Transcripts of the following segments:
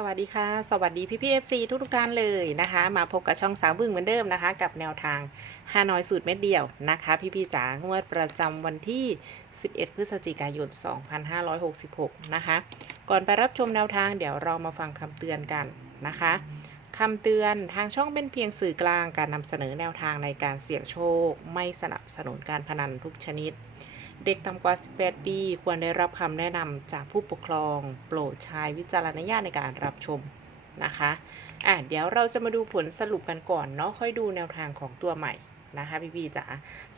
สวัสดีค่ะ สวัสดีพี่พี่เอฟซีทุกทุกท่านเลยนะคะ มาพบกับช่องสาวบึ้งเหมือนเดิมนะคะ กับแนวทางฮานอยสูตรเม็ดเดียวนะคะ พี่พี่จ๋างวดประจำวันที่ 11 พฤศจิกายน 2566 นะคะ ก่อนไปรับชมแนวทางเดี๋ยวเรามาฟังคำเตือนกันนะคะคำเตือนทางช่องเป็นเพียงสื่อกลางการนำเสนอแนวทางในการเสี่ยงโชค ไม่สนับสนุนการพนันทุกชนิด เด็กต่ำกว่า 18 ปี ควรได้รับคำแนะนำจากผู้ปกครอง โปรดใช้วิจารณญาณในการรับชมนะคะอะเดี๋ยวเราจะมาดูผลสรุปกันก่อนเนาะค่อยดูแนวทางของตัวใหม่นะคะพี่พี่จ๋า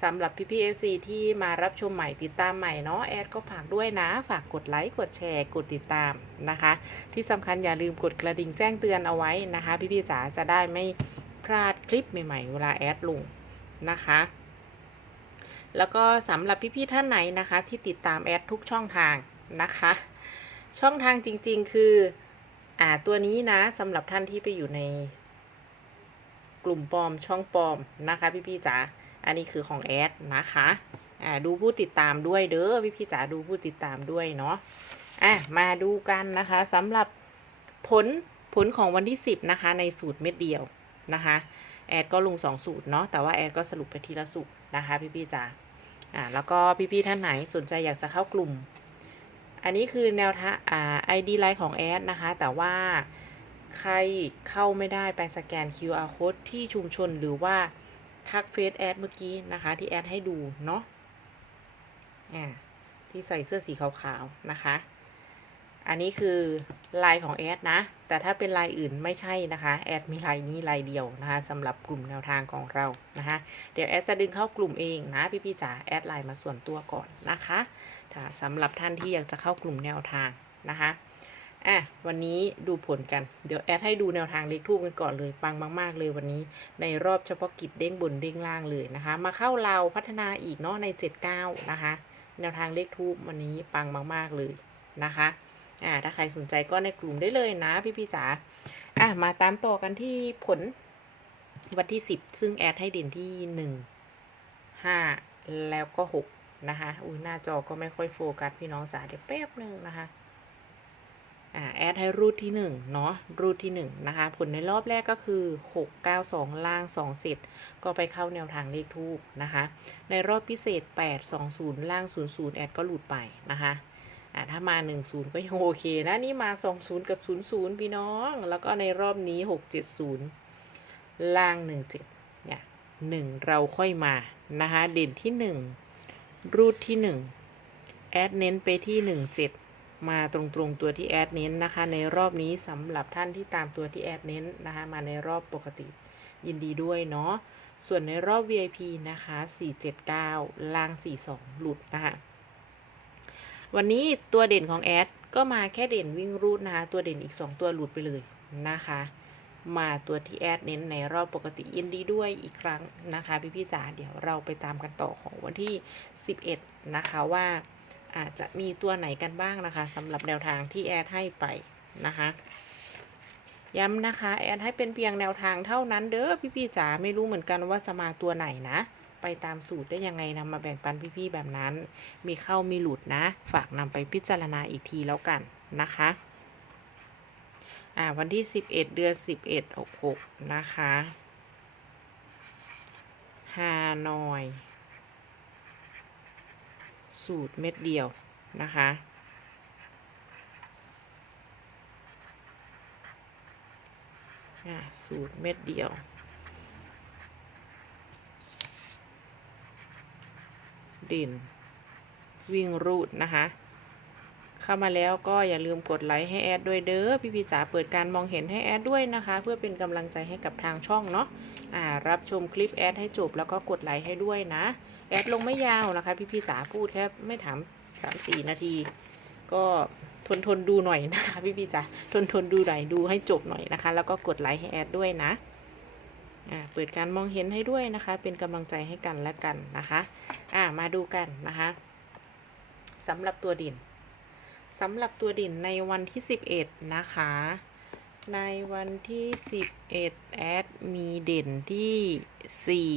สำหรับพี่พี่เอฟซีที่มารับชมใหม่ติดตามใหม่เนาะแอดก็ฝากด้วยนะ ฝากกดไลค์กดแชร์กดติดตามนะคะ ที่สำคัญอย่าลืมกดกระดิ่งแจ้งเตือนเอาไว้นะคะ พี่พี่จ๋าจะได้ไม่พลาดคลิปใหม่ๆเวลาแอดลงนะคะ แล้วก็สำหรับพี่ๆท่านไหนนะคะ ที่ติดตามแอดทุกช่องทางนะคะ ช่องทางจริงๆคืออ่าตัวนี้นะสำหรับท่านที่ไปอยู่ใน กลุ่มปลอมช่องปลอมนะคะ พี่ๆจ๋าอันนี้คือของแอดนะคะอ่าดูผู้ติดตามด้วยเด้อพี่ๆจ๋าดูผู้ติดตามด้วยเนาะอะมาดูกันนะคะสำหรับผลผลของวันที่ 10 นะคะ ในสูตรเม็ดเดียวนะคะ แอดก็ลงสองสูตรเนาะแต่ว่าแอดก็สรุปไปทีละสูตรนะคะพี่ๆจ๋าอ่าแล้วก็พี่ๆท่านไหนสนใจอยากจะเข้ากลุ่ม อันนี้คือแนวทางอ่า ID ไลน์ของแอดนะคะ แต่ว่าใครเข้าไม่ได้ไปสแกน QR code ที่ชุมชนหรือว่าทักเฟซแอดเมื่อกี้นะคะ ที่แอดให้ดูเนาะอ่าที่ใส่เสื้อสีขาวๆนะคะ อันนี้คือลายของแอดนะ แต่ถ้าเป็นลายอื่นไม่ใช่นะคะ แอดมีลายนี้ลายเดียวนะคะสำหรับกลุ่มแนวทางของเรานะคะ เดี๋ยวแอดจะดึงเข้ากลุ่มเองนะพี่ๆจ๋าแอดไลน์มาส่วนตัวก่อนนะคะถ้าสำหรับท่านที่อยากจะเข้ากลุ่มแนวทางนะคะอะวันนี้ดูผลกัน เดี๋ยวแอดให้ดูแนวทางเลขทูบกันก่อนเลย ปังมากๆเลยวันนี้ ในรอบเฉพาะกิจเด้งบนเด้งล่างเลยนะคะ มาเข้าเราพัฒนาอีกเนาะใน 79 นะคะ แนวทางเลขทูบวันนี้ปังมากๆเลยนะคะ อ่าถ้าใครสนใจก็ในกลุ่มได้เลยนะพี่พี่จ๋าอะมาตามต่อกันที่ผลวันที่สิบซึ่งแอดให้เด่นที่หนึ่งห้าแล้วก็หกนะคะอุ้ยหน้าจอก็ไม่ค่อยโฟกัสพี่น้องจ๋าเดี๋ยวแป๊บหนึ่งนะคะอ่าแอดให้รูทที่หนึ่งเนาะรูทที่หนึ่งนะคะผลในรอบแรกก็คือหกเก้าสองล่างสองเสร็จก็ไปเข้าแนวทางเลขทูบนะคะ ในรอบพิเศษแปดสองศูนย์ล่างศูนย์ศูนย์แอดก็หลุดไปนะคะ อ่าถ้ามา 10 ก็ยังโอเคนะ นี่มา 20 กับ 00 พี่น้อง แล้วก็ในรอบนี้ 670 ล่าง 17เนี่ย1เราค่อยมานะคะ เด่นที่ 1 รูทที่ 1 แอดเน้นไปที่ 17 มาตรงๆตัวที่แอดเน้นนะคะ ในรอบนี้สำหรับท่านที่ตามตัวที่แอดเน้นนะคะ มาในรอบปกติยินดีด้วยเนาะ ส่วนในรอบ VIP นะคะ 479 ล่าง 42 หลุดนะคะ วันนี้ตัวเด่นของแอดก็มาแค่เด่นวิ่งรูดนะคะ ตัวเด่นอีก 2 ตัวหลุดไปเลยนะคะ มาตัวที่แอดเน้นในรอบปกติยินดีด้วยอีกครั้งนะคะ พี่พี่จ๋าเดี๋ยวเราไปตามกันต่อของวันที่ 11 นะคะว่าอาจจะมีตัวไหนกันบ้างนะคะสำหรับแนวทางที่แอดให้ไปนะคะย้ำนะคะ แอดให้เป็นเพียงแนวทางเท่านั้นเด้อพี่พี่ๆจ๋าไม่รู้เหมือนกันว่าจะมาตัวไหนนะ ไปตามสูตรได้ยังไงนำมาแบ่งปันพี่ๆแบบนั้น มีเข้ามีหลุดนะ ฝากนำไปพิจารณาอีกทีแล้วกันนะคะอ่าวันที่ 11 เดือน 11 66 นะคะฮานอย สูตรเม็ดเดียวนะคะสูตรเม็ดเดียว ดิน วิ่งรูดนะคะ เข้ามาแล้วก็อย่าลืมกดไลค์ให้แอดด้วยเด้อพี่พี่จ๋าเปิดการมองเห็นให้แอดด้วยนะคะ เพื่อเป็นกำลังใจให้กับทางช่องเนาะอ่ารับชมคลิปแอดให้จบแล้วก็กดไลค์ให้ด้วยนะ แอดลงไม่ยาวนะคะ พี่พี่จ๋าพูดแค่ไม่ถามสามสี่นาที ก็ทนทนดูหน่อยนะคะ พี่พี่จ๋าทนทนดูหน่อยดูให้จบหน่อยนะคะ แล้วก็กดไลค์ให้แอดด้วยนะ เปิดการมองเห็นให้ด้วยนะคะ เป็นกำลังใจให้กันและกันนะคะอ่ามาดูกันนะคะสำหรับตัวดินสำหรับตัวดินในวันที่ 11 นะคะ ในวันที่ 11 แอดมีเด่นที่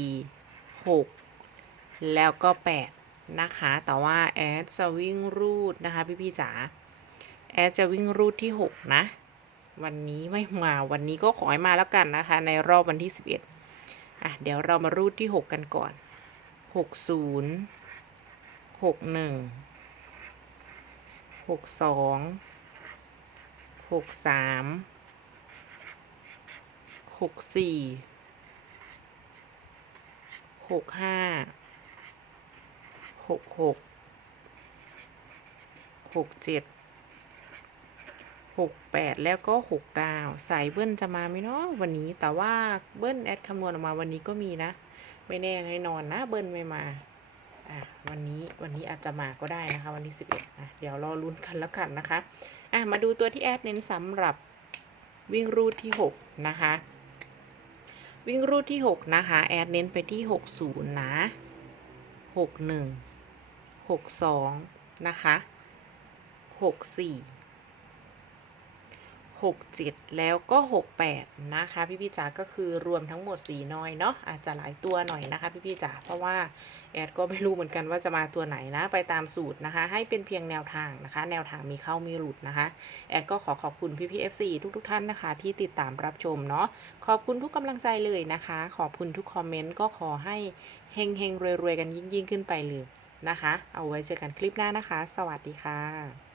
4 6 แล้วก็ 8 นะคะ แต่ว่าแอดจะวิ่งรูดนะคะ พี่ๆจ๋าแอดจะวิ่งรูดที่ 6 นะ วันนี้ไม่มาวันนี้ก็ขอให้มาแล้วกันนะคะ ในรอบวันที่สิบเอ็ดอะเดี๋ยวเรามารูดที่หกกันก่อนหกศูนย์หกหนึ่งหกสองหกสามหกสี่หกห้าหกหกหกเจ็ด หกแปดแล้วก็หกเก้าสายเบิ้ลจะมาไหมเนาะวันนี้ แต่ว่าเบิ้ลแอดคำนวณออกมาวันนี้ก็มีนะ ไม่แน่แน่นอนนะ เบิ้ลไม่มาอะวันนี้วันนี้อาจจะมาก็ได้นะคะ วันที่สิบเอ็ดอะเดี๋ยวรอลุ้นกันแล้วกันนะคะอะมาดูตัวที่แอดเน้นสำหรับวิ่งรูดที่หกนะคะ วิ่งรูดที่หกนะคะแอดเน้นไปที่หกศูนย์นะหกหนึ่งหกสองนะคะหกสี่ หกเจ็ดแล้วก็หกแปดนะคะ พี่พี่จ๋าก็คือรวมทั้งหมดสีน้อยเนาะอาจจะหลายตัวหน่อยนะคะ พี่พี่จ๋าเพราะว่าแอดก็ไม่รู้เหมือนกันว่าจะมาตัวไหนนะไปตามสูตรนะคะ ให้เป็นเพียงแนวทางนะคะ แนวทางมีเข้ามีหลุดนะคะ แอดก็ขอขอบคุณพี่พี่เอฟซีทุกทุกๆท่านนะคะ ที่ติดตามรับชมเนาะขอบคุณทุกกำลังใจเลยนะคะ ขอบคุณทุกคอมเมนต์ก็ขอให้เฮงเฮงรวยๆกันยิ่งยิ่งๆขึ้นไปเลยนะคะ เอาไว้เจอกันคลิปหน้านะคะ สวัสดีค่ะ